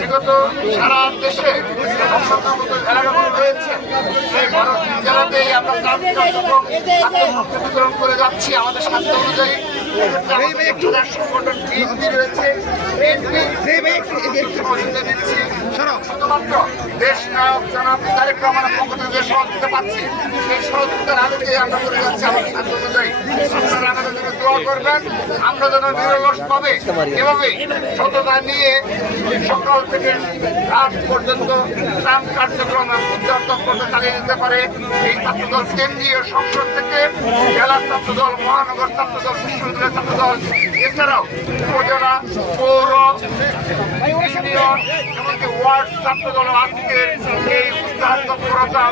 বিগত সারা দেশে এলাকাগুলো রয়েছে সেই জেলাতেই আমরা বিতরণ করে যাচ্ছি আমাদের সাধ্য অনুযায়ী। সংগঠন বিএনপি রয়েছে, শুধুমাত্র দেশ নায়ক জনাব তারেক রহমানের পক্ষ থেকে যে সহযোগিতা পাচ্ছি সেই সহযোগিতার আলোকে আমরা করে যাচ্ছি আমাদের সাধ্য অনুযায়ী। আপনারা আমাদের জন্য দোয়া করবেন, আমরা যেন নিরলস পাবে এভাবে সততা নিয়ে সকাল থেকে রাত পর্যন্ত ত্রাণ কার্যক্রম উদযাপন করতে চালিয়ে যেতে পারে। এই ছাত্রদল কেন্দ্রীয় সংসদ থেকে জেলা ছাত্রদল, মহানগর ছাত্রদল, বিশ্ববিদ্যালয় ছাত্রদল, এছাড়াও উপজেলা, পৌর, ইউনিয়ন এমনকি ওয়ার্ড ছাত্রদল আজকে এই উদ্ধার তৎপরতা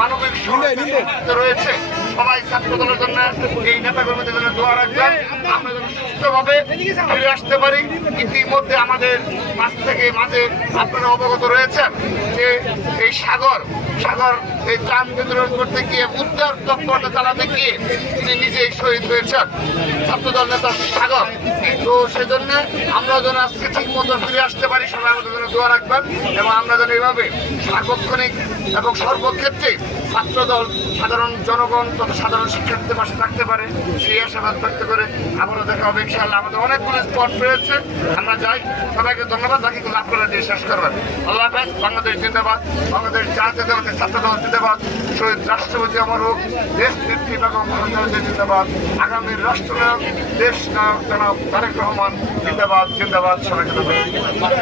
মানবিক সহযোগিতা রয়েছে। সবাই ছাত্রদলের জন্য এই নেতাকর্মীদের জন্য দোয়া রাখবেন, আমরা যেন সুস্থভাবে ফিরে আসতে পারি। ইতিমধ্যে আমাদের মাঝে আপনারা অবগত রয়েছেন যে এই সাগর এই ত্রাণ বিতরণ করতে গিয়ে উদ্ধার তৎপরতা চালাতে গিয়ে তিনি নিজেই শহীদ হয়েছেন, ছাত্রদল নেতা সাগর। তো সেজন্য আমরা যেন আজকে ঠিক মতো ফিরে আসতে পারি, সবাই আমাদের জন্য দোয়া রাখবেন এবং আমরা যেন এইভাবে সার্বক্ষণিক এবং সর্বক্ষেত্রে ছাত্রদল সাধারণ জনগণ তথা সাধারণ শিক্ষার্থীদের পাশে থাকতে পারে সেই আশাবাদ ব্যক্ত করে আবারও দেখা হবে ইনশাআল্লাহ। আমাদের অনেকগুলো স্পট রয়েছে, আমরা যাই। সবাইকে ধন্যবাদ, বাকিগুলো আপনারা দিয়ে শেষ করবেন। আল্লাহ হাফেজ। বাংলাদেশ জিন্দাবাদ, বাংলাদেশ জাতীয়তাবাদী ছাত্রদল জিন্দাবাদ, শহীদ রাষ্ট্রপতি আমার হোক, দেশ নেত্রী বেগম খালেদা জিয়া জিন্দাবাদ, আগামীর রাষ্ট্রনায়ক দেশ নায়ক জনাব তারেক রহমান জিন্দাবাদ। সবাইকে ধন্যবাদ।